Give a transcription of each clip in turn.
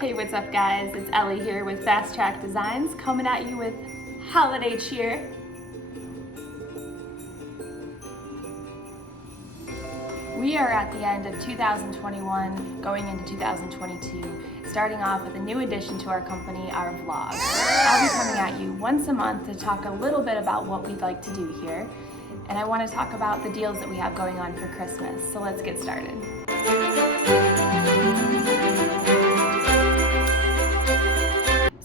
Hey, what's up guys? It's Ellie here with Fast-Trac Designs, coming at you with holiday cheer. We are at the end of 2021, going into 2022, starting off with a new addition to our company, our vlog. I'll be coming at you once a month to talk a little bit about what we'd like to do here. And I want to talk about the deals that we have going on for Christmas, so let's get started.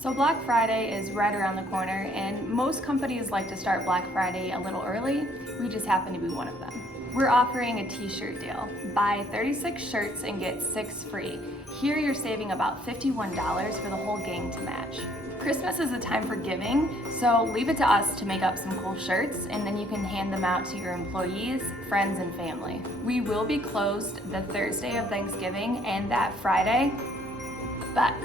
So Black Friday is right around the corner, and most companies like to start Black Friday a little early. We just happen to be one of them. We're offering a t-shirt deal. Buy 36 shirts and get 6 free. Here you're saving about $51 for the whole gang to match. Christmas is a time for giving, so leave it to us to make up some cool shirts, and then you can hand them out to your employees, friends, and family. We will be closed the Thursday of Thanksgiving and that Friday, but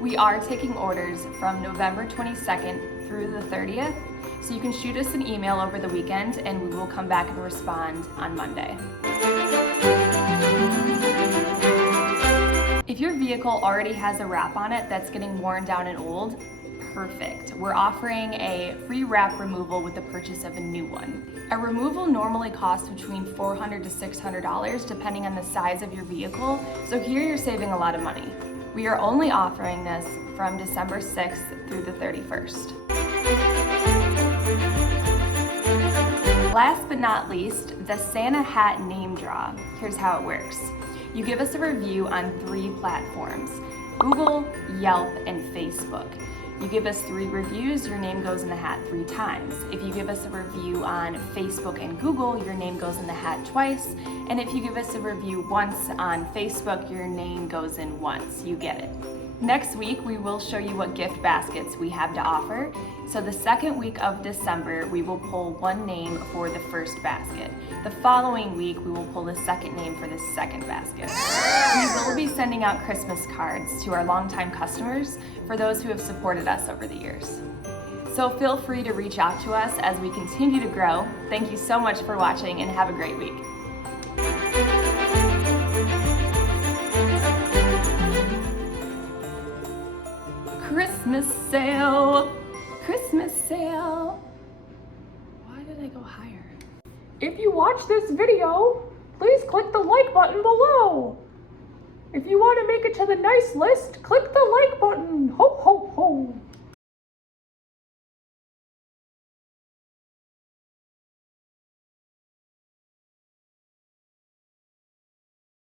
we are taking orders from November 22nd through the 30th, so you can shoot us an email over the weekend and we will come back and respond on Monday. If your vehicle already has a wrap on it that's getting worn down and old, perfect. We're offering a free wrap removal with the purchase of a new one. A removal normally costs between $400 to $600 depending on the size of your vehicle, so here you're saving a lot of money. We are only offering this from December 6th through the 31st. Last but not least, the Santa hat name draw. Here's how it works. You give us a review on 3 platforms: Google, Yelp, and Facebook. You give us 3 reviews, your name goes in the hat 3 times. If you give us a review on Facebook and Google, your name goes in the hat twice. And if you give us a review once on Facebook, your name goes in once. You get it. Next week, we will show you what gift baskets we have to offer. So the second week of December, we will pull 1 name for the first basket. The following week, we will pull the second name for the second basket. We will be sending out Christmas cards to our longtime customers for those who have supported us over the years. So feel free to reach out to us as we continue to grow. Thank you so much for watching and have a great week. Christmas sale, Christmas sale. Why did I go higher? If you watch this video, please click the like button below. If you want to make it to the nice list, click the like button. Ho, ho, ho.